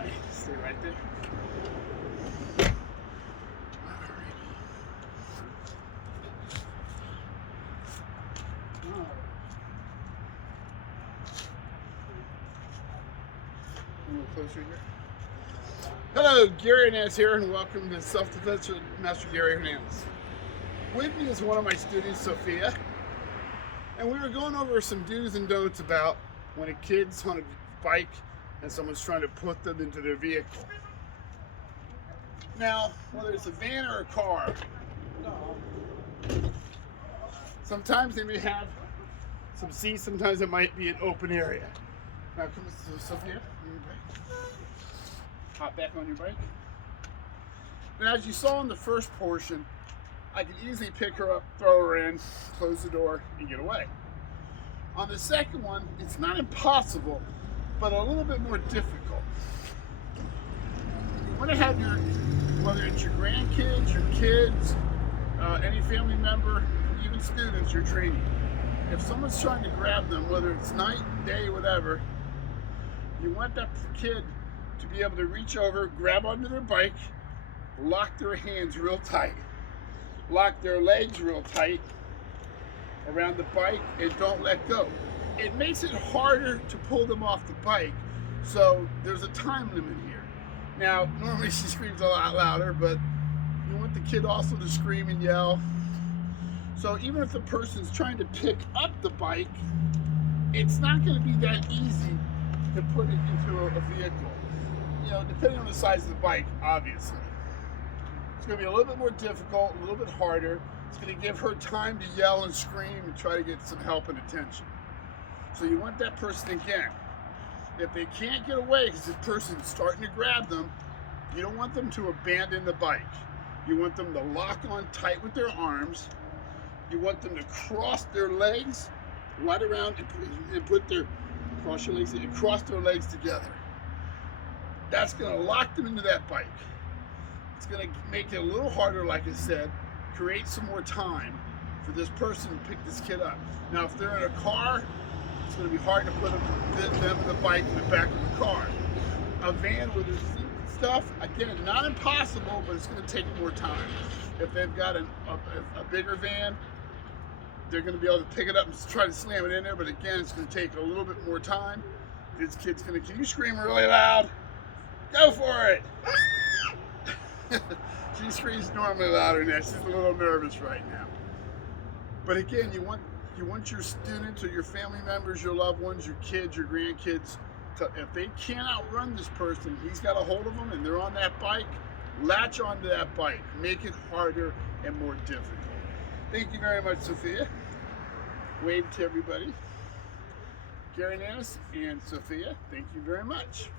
buddy. Stay right there. A little closer here. Hello, Gary Hernandez here, and welcome to Self-Defense with Master Gary Hernandez. With me is one of my students, Sofia, and we were going over some do's and don'ts about when a kid's on a bike and someone's trying to put them into their vehicle. Now, whether it's a van or a car, sometimes they may have some seats, sometimes it might be an open area. Now, come to Sofia, on your bike. Hop back on your bike. Now, as you saw in the first portion, I could easily pick her up, throw her in, close the door, and get away. On the second one, it's not impossible, but a little bit more difficult. You want to have your, whether it's your grandkids, your kids, any family member, even students you're training. If someone's trying to grab them, whether it's night, day, whatever, you want that kid to be able to reach over, grab onto their bike, lock their hands real tight, lock their legs real tight around the bike, and don't let go. It makes it harder to pull them off the bike, so there's a time limit here. Now, normally she screams a lot louder, but you want the kid also to scream and yell. So even if the person's trying to pick up the bike, it's not going to be that easy to put it into a vehicle. You know, depending on the size of the bike, obviously. It's going to be a little bit more difficult, a little bit harder. It's going to give her time to yell and scream and try to get some help and attention. So you want that person again. If they can't get away because this person's starting to grab them, you don't want them to abandon the bike. You want them to lock on tight with their arms. You want them to cross their legs right around and put their, cross your legs and cross their legs together. That's going to lock them into that bike. It's going to make it a little harder, like I said, create some more time for this person to pick this kid up. Now, if they're in a car, it's going to be hard to put them in the bike in the back of the car. A van with their seat and stuff, again, not impossible, but it's going to take more time. If they've got a bigger van, they're going to be able to pick it up and try to slam it in there, but again, it's going to take a little bit more time. This kid's going to, can you scream really loud? Go for it! She screams normally louder than that. She's a little nervous right now. But again, you want your students or your family members, your loved ones, your kids, your grandkids, if they can't outrun this person, he's got a hold of them and they're on that bike, latch onto that bike. Make it harder and more difficult. Thank you very much, Sofia. Wave to everybody. Gary Hernandez and Sofia, thank you very much.